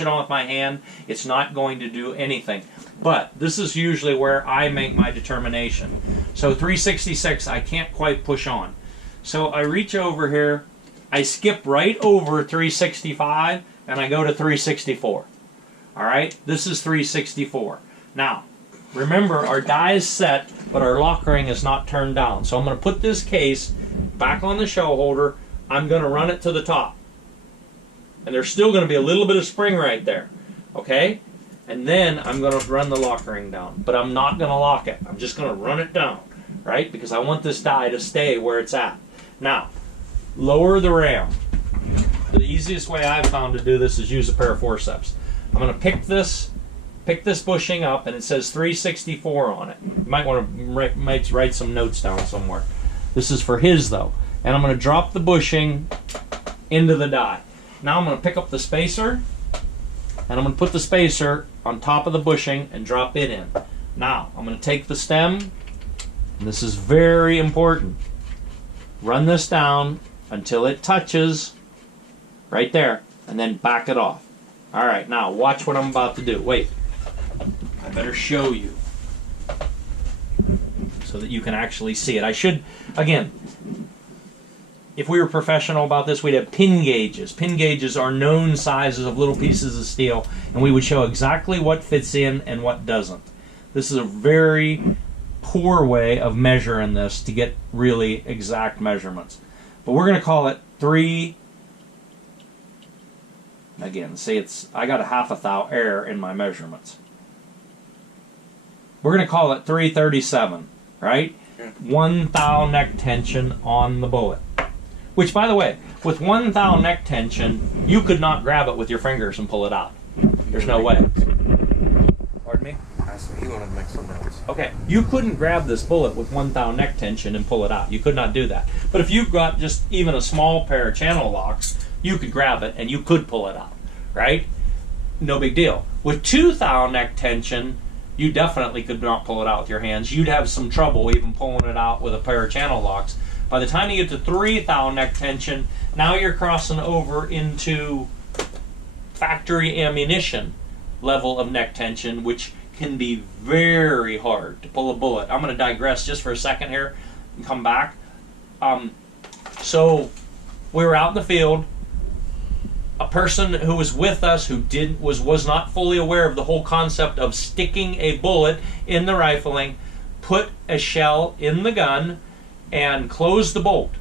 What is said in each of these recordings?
it on with my hand, it's not going to do anything. But this is usually where I make my determination. So 366, I can't quite push on. So I reach over here, I skip right over 365, and I go to 364. All right, this is 364. Now, remember, our die is set, but our lock ring is not turned down. So I'm going to put this case back on the show holder. I'm going to run it to the top. And there's still going to be a little bit of spring right there. Okay? And then I'm going to run the lock ring down. But I'm not going to lock it. I'm just going to run it down. Right? Because I want this die to stay where it's at. Now, lower the ram. The easiest way I've found to do this is use a pair of forceps. I'm going to pick this bushing up, and it says 364 on it. You might want to write some notes down somewhere. This is for his, though. And I'm going to drop the bushing into the die. Now I'm going to pick up the spacer, and I'm going to put the spacer on top of the bushing and drop it in. Now, I'm going to take the stem, and this is very important. Run this down until it touches right there, and then back it off. All right, now watch what I'm about to do. Wait, I better show you so that you can actually see it. I should, again, if we were professional about this, we'd have pin gauges. Pin gauges are known sizes of little pieces of steel, and we would show exactly what fits in and what doesn't. This is a very poor way of measuring this to get really exact measurements. But we're going to call it 3. Again, see, I got a half a thou error in my measurements. We're going to call it 337, right? 1 thou neck tension on the bullet. Which, by the way, with 1 thou neck tension, you could not grab it with your fingers and pull it out. There's no way. Pardon me? He wanted to make some notes. Okay, you couldn't grab this bullet with 1 thou neck tension and pull it out. You could not do that. But if you've got just even a small pair of channel locks, you could grab it and you could pull it out, right? No big deal. With 2 thou neck tension, you definitely could not pull it out with your hands. You'd have some trouble even pulling it out with a pair of channel locks. By the time you get to 3 thou neck tension, now you're crossing over into factory ammunition level of neck tension, which can be very hard to pull a bullet. I'm going to digress just for a second here and come back. So we were out in the field. A person who was with us who was not fully aware of the whole concept of sticking a bullet in the rifling, put a shell in the gun and closed the bolt.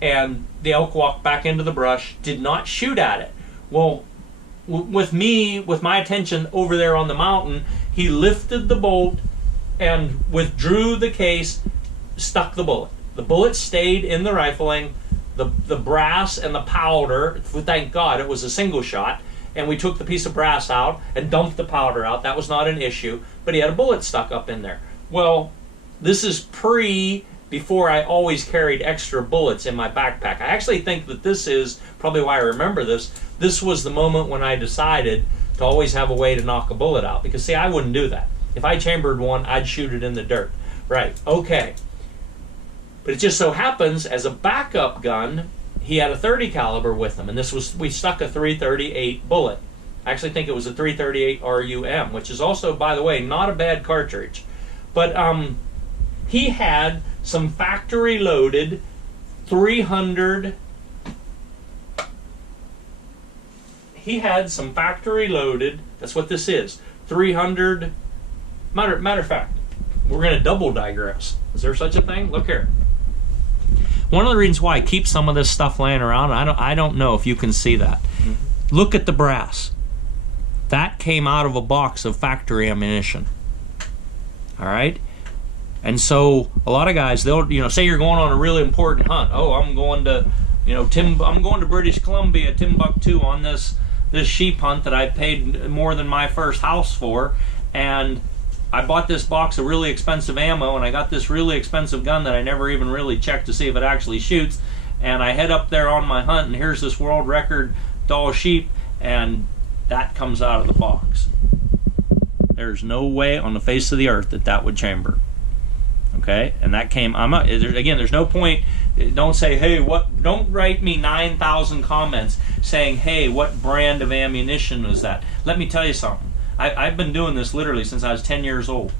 And the elk walked back into the brush, did not shoot at it. Well, with my attention over there on the mountain, he lifted the bolt and withdrew the case, stuck the bullet. The bullet stayed in the rifling. The brass and the powder, thank God it was a single shot, and we took the piece of brass out and dumped the powder out. That was not an issue, but he had a bullet stuck up in there. Well, this is before I always carried extra bullets in my backpack. I actually think that this is probably why I remember this. This was the moment when I decided to always have a way to knock a bullet out, because see, I wouldn't do that. If I chambered one, I'd shoot it in the dirt. Right, okay. But it just so happens, as a backup gun, he had a 30 caliber with him, and we stuck a 338 bullet. I actually think it was a 338 RUM, which is also, by the way, not a bad cartridge. But he had some factory loaded 300. He had some factory loaded. That's what this is. 300. Matter of fact, we're going to double digress. Is there such a thing? Look here. One of the reasons why I keep some of this stuff laying around, I don't know if you can see that. Mm-hmm. Look at the brass. That came out of a box of factory ammunition. All right? And so a lot of guys, they'll, say you're going on a really important hunt. Oh, I'm going to, I'm going to British Columbia, Timbuktu on this sheep hunt that I paid more than my first house for, and I bought this box of really expensive ammo, and I got this really expensive gun that I never even really checked to see if it actually shoots, and I head up there on my hunt, and here's this world record doll sheep, and that comes out of the box. There's no way on the face of the earth that would chamber. Okay, and that came, again, there's no point Don't say, hey, what? Don't write me 9,000 comments saying, hey, what brand of ammunition is that? Let me tell you something. I've been doing this literally since I was 10 years old.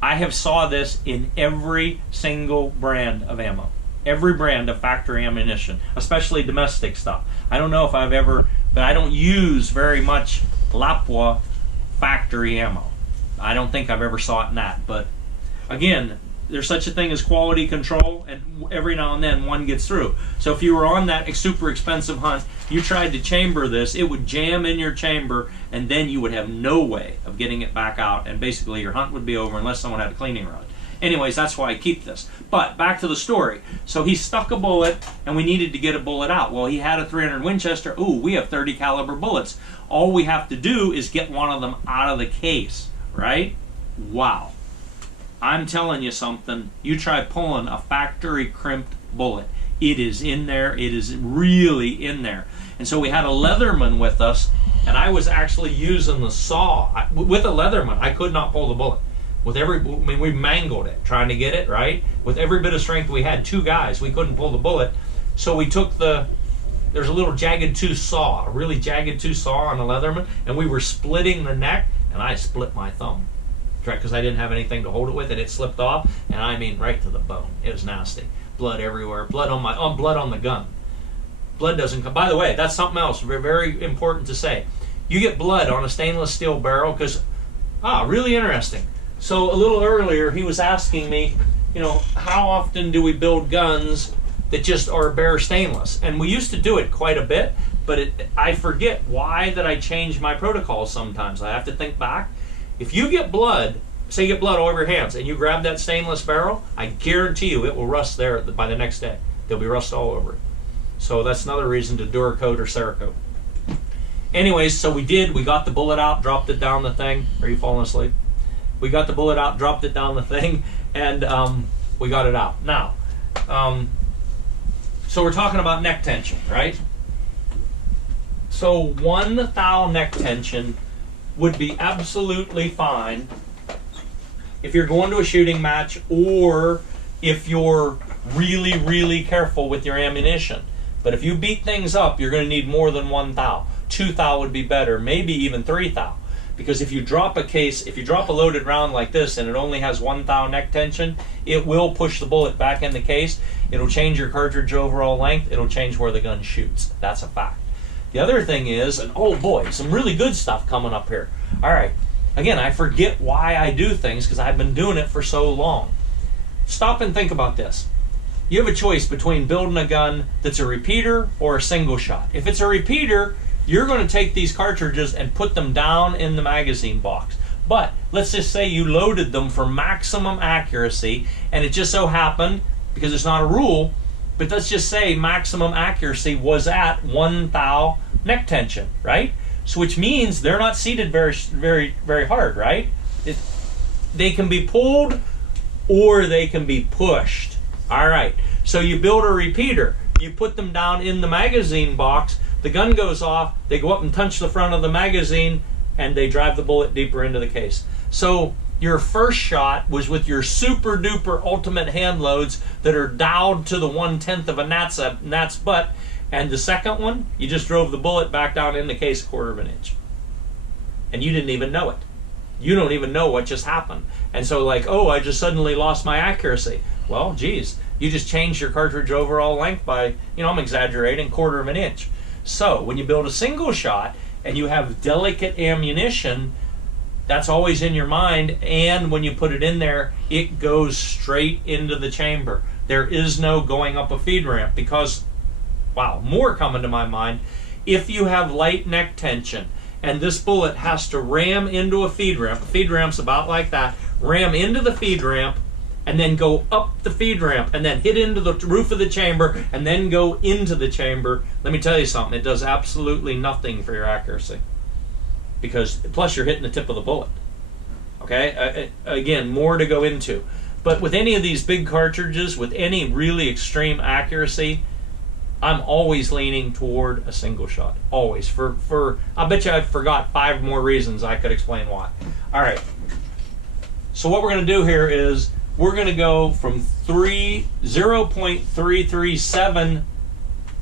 I have saw this in every single brand of ammo. Every brand of factory ammunition, especially domestic stuff. I don't know if I've ever, but I don't use very much Lapua factory ammo. I don't think I've ever saw it in that. But again, there's such a thing as quality control, and every now and then one gets through. So if you were on that super expensive hunt, you tried to chamber this, it would jam in your chamber, and then you would have no way of getting it back out, and basically your hunt would be over unless someone had a cleaning rod. Anyways, that's why I keep this. But back to the story. So he stuck a bullet, and we needed to get a bullet out. Well, he had a 300 Winchester. Ooh, we have 30 caliber bullets. All we have to do is get one of them out of the case, right? Wow. I'm telling you something. You try pulling a factory crimped bullet. It is in there. It is really in there. And so we had a Leatherman with us, and I was actually using the saw. With a Leatherman, I could not pull the bullet. We mangled it trying to get it, right? With every bit of strength we had, 2 guys, we couldn't pull the bullet. So we took there's a little jagged tooth saw, a really jagged tooth saw on a Leatherman, and we were splitting the neck, and I split my thumb. Because I didn't have anything to hold it with, and it slipped off, and I mean right to the bone. It was nasty. Blood everywhere. Blood on the gun. Blood doesn't come. By the way, that's something else very important to say. You get blood on a stainless steel barrel because, really interesting. So a little earlier, he was asking me, how often do we build guns that just are bare stainless? And we used to do it quite a bit, but I forget why that I change my protocols sometimes. I have to think back. If you get blood, say you get blood all over your hands, and you grab that stainless barrel, I guarantee you it will rust there by the next day. There'll be rust all over it. So that's another reason to Duracoat or Cerakote. Anyways, so we got the bullet out, dropped it down the thing. Are you falling asleep? We got the bullet out, dropped it down the thing, and we got it out. Now, so we're talking about neck tension, right? So 1 thou neck tension would be absolutely fine if you're going to a shooting match or if you're really, really careful with your ammunition. But if you beat things up, you're going to need more than 1 thou. 2 thou would be better, maybe even 3 thou. Because if you drop a loaded round like this and it only has 1 thou neck tension, it will push the bullet back in the case. It'll change your cartridge overall length. It'll change where the gun shoots. That's a fact. The other thing is, and oh boy, some really good stuff coming up here. All right, again, I forget why I do things because I've been doing it for so long. Stop and think about this. You have a choice between building a gun that's a repeater or a single shot. If it's a repeater, you're going to take these cartridges and put them down in the magazine box. But let's just say you loaded them for maximum accuracy, and it just so happened, because it's not a rule, but let's just say maximum accuracy was at 1 thou neck tension, right? So which means they're not seated very, very, very hard, right? They can be pulled or they can be pushed. All right, so you build a repeater. You put them down in the magazine box. The gun goes off. They go up and touch the front of the magazine, and they drive the bullet deeper into the case. So your first shot was with your super duper ultimate hand loads that are dialed to the 1/10 of a gnat's butt, and the second one, you just drove the bullet back down in the case 1/4 of an inch. And you didn't even know it. You don't even know what just happened. And so like, oh, I just suddenly lost my accuracy. Well, geez, you just changed your cartridge overall length by, I'm exaggerating, 1/4 of an inch. So when you build a single shot and you have delicate ammunition, that's always in your mind, and when you put it in there, it goes straight into the chamber. There is no going up a feed ramp because, wow, more coming to my mind. If you have light neck tension and this bullet has to ram into a feed ramp's about like that, ram into the feed ramp and then go up the feed ramp and then hit into the roof of the chamber and then go into the chamber, let me tell you something, it does absolutely nothing for your accuracy. Because plus you're hitting the tip of the bullet. Okay, again, more to go into. But with any of these big cartridges, with any really extreme accuracy, I'm always leaning toward a single shot. Always. I bet you I forgot 5 more reasons I could explain why. All right. So what we're going to do here is we're going to go from 0.337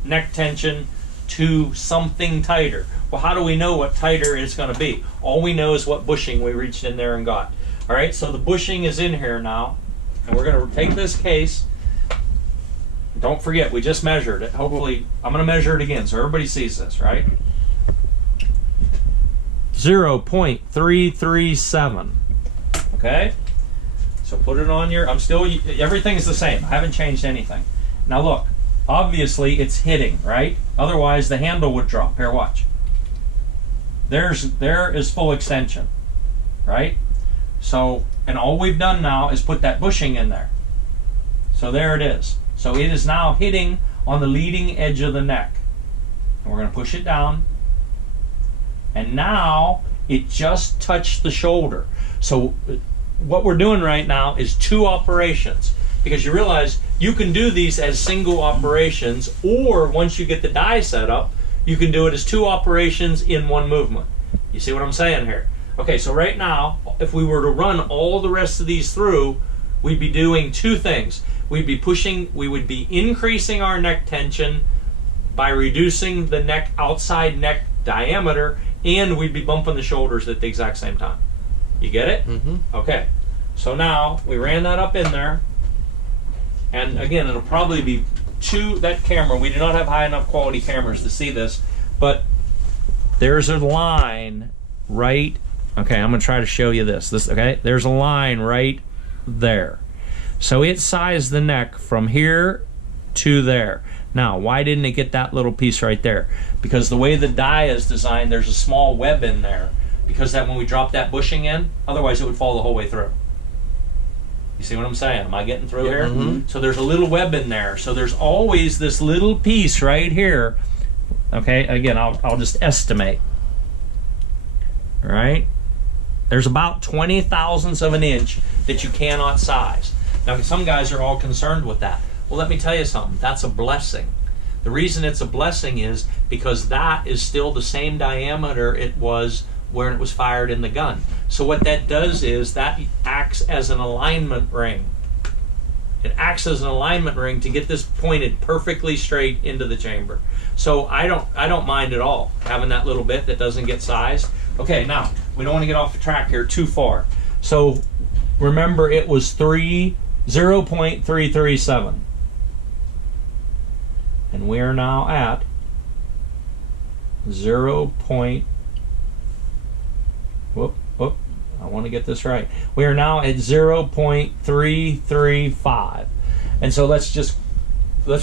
neck tension to something tighter. Well, how do we know what tighter it's going to be? All we know is what bushing we reached in there and got. All right, so the bushing is in here now, and we're going to take this case. Don't forget, we just measured it. Hopefully, I'm going to measure it again so everybody sees this, right? 0.337. Okay? So put it on your, everything's the same. I haven't changed anything. Now look, obviously it's hitting, right? Otherwise the handle would drop. Here, watch. There is full extension, right? So, and all we've done now is put that bushing in there. So there it is. So it is now hitting on the leading edge of the neck. And we're going to push it down. And now it just touched the shoulder. So what we're doing right now is 2 operations, because you realize you can do these as single operations, or once you get the die set up, you can do it as 2 operations in 1 movement. You see what I'm saying here? Okay, so right now, if we were to run all the rest of these through, we'd be doing 2 things. We would be increasing our neck tension by reducing the outside neck diameter, and we'd be bumping the shoulders at the exact same time. You get it? Mm-hmm. Okay. So now we ran that up in there, and again, it'll probably be that camera. We do not have high enough quality cameras to see this, but there's a line right. Okay, I'm going to try to show you this. Okay, there's a line right there. So it sized the neck from here to there. Now, why didn't it get that little piece right there? Because the way the die is designed, there's a small web in there. Because that when we drop that bushing in, otherwise it would fall the whole way through. You see what I'm saying? Am I getting through here? Mm-hmm. So there's a little web in there. So there's always this little piece right here. Okay, again, I'll just estimate. All right? There's about 20 thousandths of an inch that you cannot size. Now, some guys are all concerned with that. Well, let me tell you something. That's a blessing. The reason it's a blessing is because that is still the same diameter it was when it was fired in the gun. So what that does is that acts as an alignment ring. It acts as an alignment ring to get this pointed perfectly straight into the chamber. So I don't mind at all having that little bit that doesn't get sized. Okay, now we don't want to get off the track here too far. So remember, it was 0.337. And we are now at 0. I want to get this right. We are now at 0.335. And so let's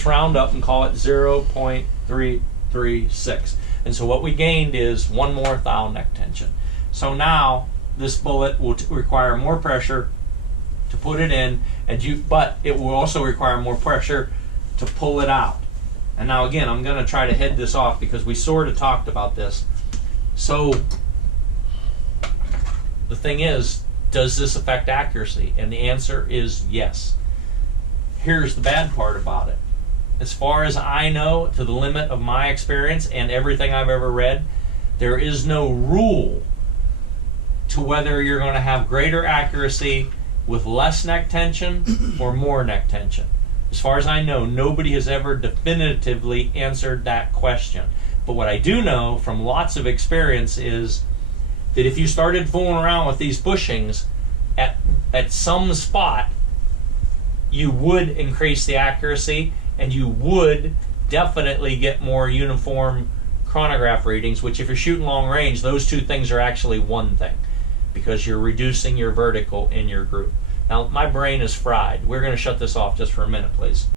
round up and call it 0.336. And so what we gained is 1 more thou neck tension. So now this bullet will require more pressure to put it in, but it will also require more pressure to pull it out. And now again, I'm going to try to head this off because we sort of talked about this. So the thing is, does this affect accuracy? And the answer is yes. Here's the bad part about it. As far as I know, to the limit of my experience and everything I've ever read, there is no rule to whether you're going to have greater accuracy with less neck tension or more neck tension. As far as I know, nobody has ever definitively answered that question. But what I do know from lots of experience is that if you started fooling around with these bushings at some spot, you would increase the accuracy and you would definitely get more uniform chronograph readings, which if you're shooting long range, those 2 things are actually one thing because you're reducing your vertical in your group. Now, my brain is fried. We're going to shut this off just for a minute, please.